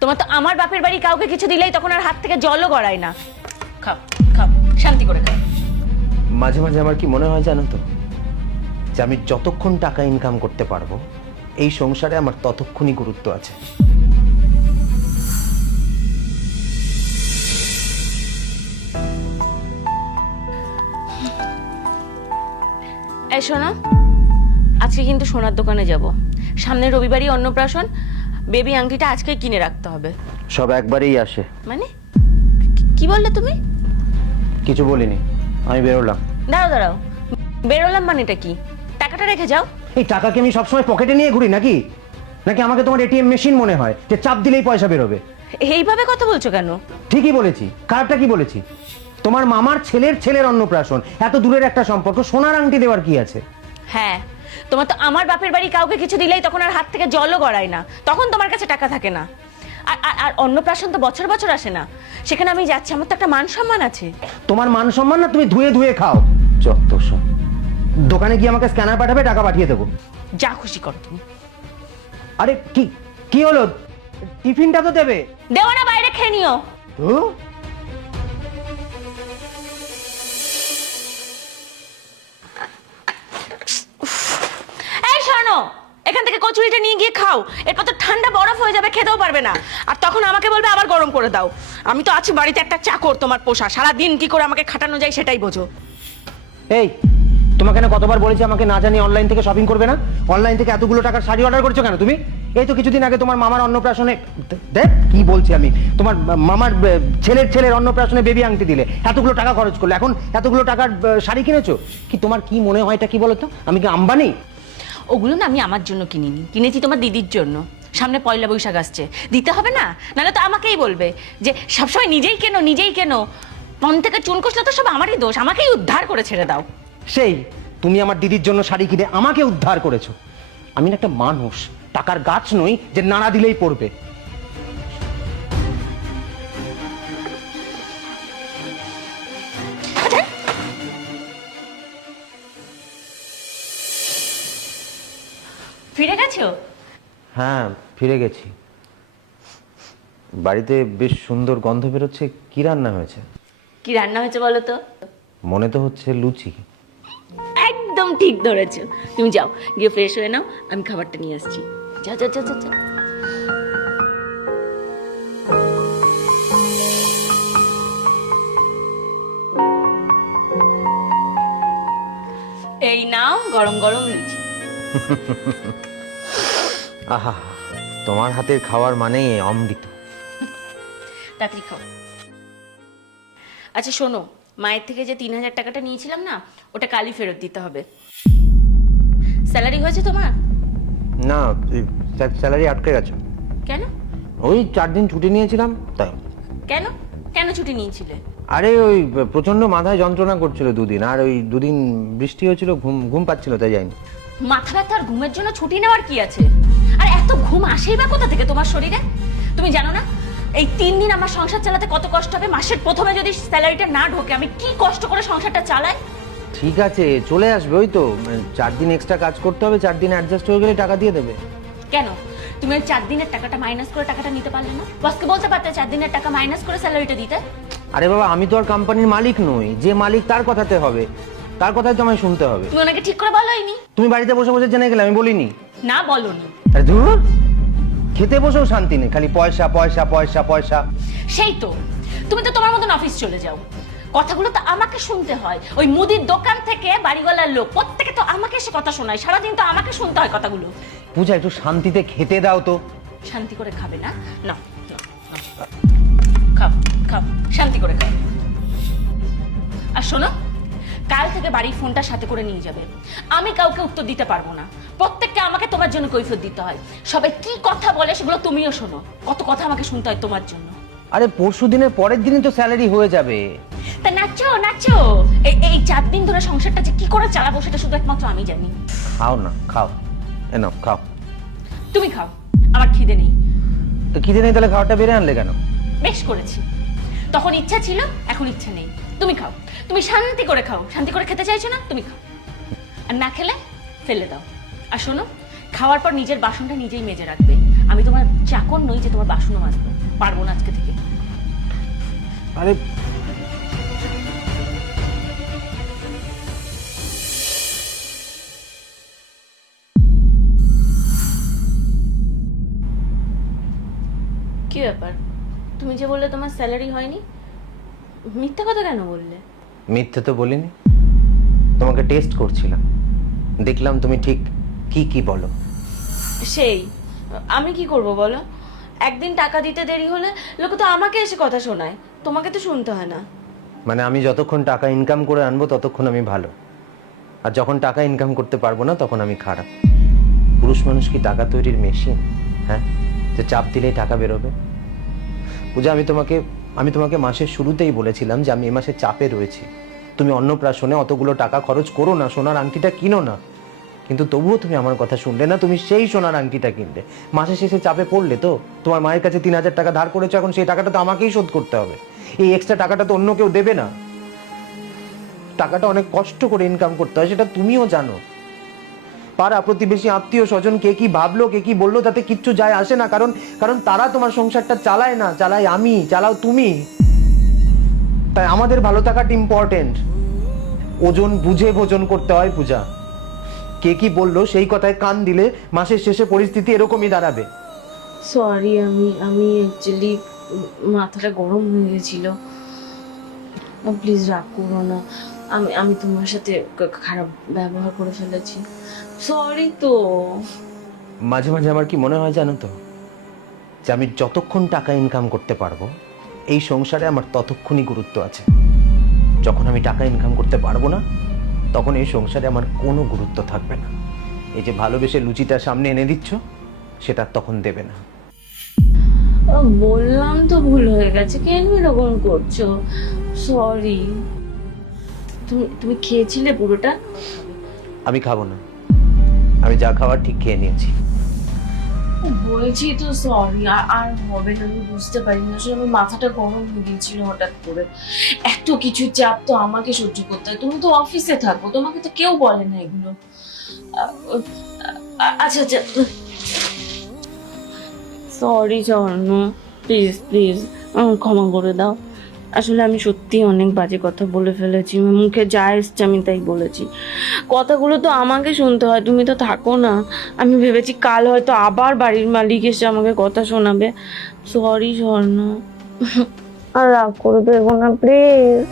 তোমার তো আমার বাপের বাড়ি কাউকে কিছু দিলেই তখন আর হাত থেকে জলও গড়ায় না। খাও খাও, শান্তি করে খাও। মাঝে মাঝে আমার কি মনে হয় জানো তো, যে আমি যতক্ষণ টাকা ইনকাম করতে পারবো এই সংসারে আমার ততক্ষণই গুরুত্ব আছে। এই শোনো, আজকে কিন্তু সোনার দোকানে যাব। সামনের রবিবারই অন্নপ্রাশন, বেবি আংটিটা আজকেই কিনে রাখতে হবে। সব একবারেই আসে। মানে কি বললে তুমি? কিছু বলিনি, আমি বেরোলাম। দাঁড়াও দাঁড়াও, বেরোলাম মানেটা কি? টাকাটা রেখে যাও। এই টাকাকে আমি সবসময় পকেটে নিয়ে ঘুরি নাকি? নাকি আমাকে তোমার এটিএম মেশিন মনে হয় যে চাপ দিলেই পয়সা বেরোবে? এইভাবে কথা বলছো কেন? ঠিকই বলেছি, খারাপটা কি বলেছি? তোমার মামার ছেলের ছেলের অন্নপ্রাশন, এত দূরের একটা সম্পর্ক, সোনার আংটি দেওয়ার কি আছে? হ্যাঁ, তোমার তো আমার বাপের বাড়ি কাউকে কিছু দিলেই তখন আর হাত থেকে জলও গড়ায় না, তখন তোমার কাছে টাকা থাকে না। আর আর অন্নপ্রাশন তো বছর বছর আসে না, সেখানে আমি যাচ্ছি, আমার তো একটা মান সম্মান আছে। তোমার মান সম্মান না তুমি ধুয়ে ধুয়ে খাও। যত সব। দোকানে গিয়ে আমাকে স্ক্যানার পাঠাবে, টাকা পাঠিয়ে দেবো। যা খুশি করো তুমি। আরে কি কি হলো? টিফিনটা তো দেবে। দেও না, বাইরে খেয়ে নিও। ধুর। এই শোনো, এখান থেকে কচুরিটা নিয়ে গিয়ে খাও, এরপর তো ঠান্ডা বরফ হয়ে যাবে, খেতেও পারবে না। আর তখন আমাকে বলবে আবার গরম করে দাও। আমি তো আছি বাড়িতে একটা চাকর, তোমার পোষা, সারাদিন কি করে আমাকে খাটানো যায় সেটাই বোঝো। এই তোমাকে না কতবার বলেছি আমাকে না জানি অনলাইন থেকে শপিং করবে না? অনলাইন থেকে এতগুলো টাকার শাড়ি অর্ডার করছো কেন তুমি? এই তো কিছুদিন আগে তোমার মামার অন্নপ্রাশনে, দেখ কি বলছি আমি, তোমার মামার ছেলের ছেলের অন্নপ্রাশনে বেবি আংটি দিলে, এতগুলো টাকা খরচ করলে, এখন এতগুলো টাকার শাড়ি কিনেছো। কি তোমার কি মনে হয় এটা কি বলো তো? আমি কি আম্বানি? ওগুলো না আমি আমার জন্য কিনিনি, কিনেছি তোমার দিদির জন্য। সামনে পয়লা বৈশাখ আসছে, দিতে হবে না? নাহলে তো আমাকেই বলবে যে সবসময় নিজেই কেনো নিজেই কেনো, মন থেকে চুন কষলে তো সব আমারই দোষ, আমাকেই উদ্ধার করে ছেড়ে দাও। সেই তুমি আমার দিদির জন্য শাড়ি কিনে আমাকে উদ্ধার করেছো। আমি না একটা মানুষ, টাকার গাছ নই যে নাড়া দিলেই পড়বে। ফিরে গেছো? হ্যাঁ, ফিরে গেছি। বাড়িতে বেশ সুন্দর গন্ধ বেরোচ্ছে। কি রান্না হয়েছে? কি রান্না হয়েছে বলো তো? মনে তো হচ্ছে লুচি। একদম ঠিক ধরেছো। তুমি যাও, গিয়ে ফ্রেশ হয়ে নাও, আমি খাবারটা নিয়ে আসছি। যাও যাও যাও যাও যাও। এই নাও গরম গরম লুচি। আহা, তোমার হাতের খাওয়ার মানেই অমৃত। তাড়াতাড়ি খাও। আচ্ছা শোনো, মায়ের থেকে যে 3000 টাকাটা নিয়েছিলাম না, ওটা কালই ফেরত দিতে হবে। স্যালারি হয়েছে তোমার? না, স্যালারি আটকে গেছে। কেন? ওই 4 দিন ছুটি নিয়েছিলাম তাই। কেন কেন ছুটি নিয়েছিলে? আরে ওই প্রচন্ড মাথায় যন্ত্রণা করছিল 2 দিন, আর ওই 2 দিন বৃষ্টি হয়েছিল, ঘুম পাচ্ছিল তাই যাইনি। মাথা ব্যথা আর ঘুমের জন্য ছুটি নেওয়ার কি আছে? আর এত ঘুম আসেই বা কোথা থেকে তোমার শরীরে? তুমি জানো না এই 3 দিন আমার সংসার চালাতে কত কষ্ট হবে? মাসের প্রথমে যদি স্যালারিটা না ঢোকে, আমি কি কষ্ট করে সংসারটা চালাই। ঠিক আছে, চলে আসবে। ওই তো 4 দিন এক্সট্রা কাজ করতে হবে, 4 দিন অ্যাডজাস্ট হয়ে গেলে টাকা দিয়ে দেবে। কেন তুমি ওই 4 দিনের টাকাটা মাইনাস করে টাকাটা নিতে পারলে না? বসকে বলতে পারতে 4 দিনের টাকা মাইনাস করে স্যালারিটা দিতে। আরে বাবা, আমি তো আর কোম্পানির মালিক নই। যে মালিক তার কথাতে হবে, তার কথাই তো আমায় শুনতে হবে। তুমি ওনাকে ঠিক করে বলোইনি? তুমি বাড়িতে বসে বসে জেনে গেলে, আমি বলিনি। না বলোনি? আরে ধুর, খেতে বসেও শান্তি নেই, খালি পয়সা পয়সা পয়সা পয়সা। সেই তো, তুমি তো তোমার মতন অফিস চলে যাও, কথাগুলো তো আমাকে শুনতে হয়। ওই মুদির দোকান থেকে বাড়িওয়ালার লোক প্রত্যেকে তো আমাকে এসে কথা শোনায়, সারাদিন তো আমাকে শুনতে হয় কথাগুলো। পূজা, একটু শান্তিতে খেতে দাও তো। শান্তি করে খাবে না? না, খাও খাও, শান্তি করে খাও। আর শোনো, কাল থেকে বাড়ির ফোনটা সাথে করে নিয়ে যাবে। আমি কাউকে উত্তর দিতে পারবো না, প্রত্যেককে আমাকে তোমার জন্য কৈফিয়ত দিতে হয়। সবাই কি কথা বলে সেগুলো তুমিও শোনো, কত কথা আমাকে শুনতে হয় তোমার জন্য। আরে পরশু দিনের পরের দিনই তো স্যালারি হয়ে যাবে। তা নাচো নাচো, এই 4 দিন ধরে সংসারটা যে কি করে চালাবো সেটা শুধু একমাত্র আমি জানি। খাও না, খাও, এনাও খাও। তুমি খাও, আমার খিদে নেই। তো খিদে নেই, তাহলে খাওয়াটা বেড়ে আনলে কেন? বেশ করেছি, তখন ইচ্ছা ছিল, এখন ইচ্ছা নেই। তুমি খাও, তুমি শান্তি করে খাও। শান্তি করে খেতে চাইছো না, তুমি খাও। আর না খেলে ফেলে দাও। আর শোনো, খাওয়ার পর নিজের বাসনটা নিজেই মেজে রাখবে। আমি তোমার চাকর নই যে তোমার বাসনও মাজবো, পারবো না আজকে থেকে। আরে কি ব্যাপার, তুমি যে বললে তোমার স্যালারি হয়নি, মিথ্যা কথা কেন বললে? মিথ্যে তো বলিনি, তোমাকে টেস্ট করছিলাম, দেখলাম তুমি ঠিক কি কি বলো। সেই আমি কি করব বলো? একদিন টাকা দিতে দেরি হলে লোকে তো আমাকে এসে কথা শোনায়, তোমাকে তো শুনতে হয় না। মানে আমি যতক্ষণ টাকা ইনকাম করে আনবো ততক্ষণ আমি ভালো, আর যখন টাকা ইনকাম করতে পারবো না তখন আমি খারাপ। পুরুষ মানুষ কি টাকা তৈরির মেশিন? হ্যাঁ, যে চাপ দিলেই টাকা বেরোবে? পূজা, আমি তোমাকে মাসের শুরুতেই বলেছিলাম যে আমি এ মাসে চাপে রয়েছি, তুমি অন্নপ্রাশনে অতগুলো টাকা খরচ করো না, সোনার আংটিটা কিনো না। কিন্তু তবুও তুমি আমার কথা শুনলে না, তুমি সেই সোনার আংটিটা কিনলে। মাসের শেষে চাপে পড়লে তো, তোমার মায়ের কাছে 3,000 টাকা ধার করেছো, এখন সেই টাকাটা তো আমাকেই শোধ করতে হবে। এই এক্সট্রা টাকাটা তো অন্য কেউ দেবে না। টাকাটা অনেক কষ্ট করে ইনকাম করতে হয়, সেটা তুমিও জানো। পাড়া প্রতিবেশী আত্মীয় স্বজন কে কি ভাবলো, কে কি বললো, তাতে কিচ্ছু যায় আসে না, কারণ কারণ তারা তোমার সংসারটা চালায় না, চালাই আমি, চালাও তুমি। তাই আমাদের ভালো থাকাটা ইম্পর্টেন্ট। ওজন বুঝে ভোজন করতে হয় পূজা। কে কি বললো সেই কথায় কান দিলে মাসের শেষে পরিস্থিতি এরকমই দাঁড়াবে। সরি, আমি অ্যাকচুয়ালি মাথাটা গরম হয়ে গেছিল, প্লিজ রাগ করো না। আমি তোমার সাথে খারাপ ব্যবহার করে ফেলেছি, সরি তো। মাঝে মাঝে আমার কি মনে হয় জানো তো, যে আমি যতক্ষণ টাকা ইনকাম করতে পারবো এই সংসারে আমার ততক্ষণই গুরুত্ব আছে। যখন আমি টাকা ইনকাম করতে পারবো না তখন এই সংসারে আমার কোনো গুরুত্ব থাকবে না। এই যে ভালোবেসে লুচিটা সামনে এনে দিচ্ছ, সেটা তখন দেবে না। বললাম তো ভুল হয়ে গেছে, কেন এরকম করছো? সরি। তুমি তুমি খেয়েছিলে পুরোটা? আমি খাবো না, আমি যা খাওয়ার ঠিক খেয়ে নিয়েছি। বলছি তো সরি, আর হবে না, আমি বুঝতে পারিনি, আসলে আমার মাথাটা গরম হয়ে গিয়েছিল হঠাৎ করে। এত কিছু চাপ তো আমাকে সহ্য করতে হয়, তুমি তো অফিসে থাকো, তোমাকে তো কেউ বলে না এগুলো। আচ্ছা আচ্ছা, সরি স্বর্ণ, প্লিজ প্লিজ ক্ষমা করে দাও। আসলে আমি সত্যি অনেক বাজে কথা বলে ফেলেছি, মুখে যা এসছে আমি তাই বলেছি। কথাগুলো তো আমাকে শুনতে হয়, তুমি তো থাকো না। আমি ভেবেছি কাল হয়তো আবার বাড়ির মালিক এসে আমাকে কথা শোনাবে। সরি স্বর্ণ, আর রাগ করে দেবো না প্লিজ।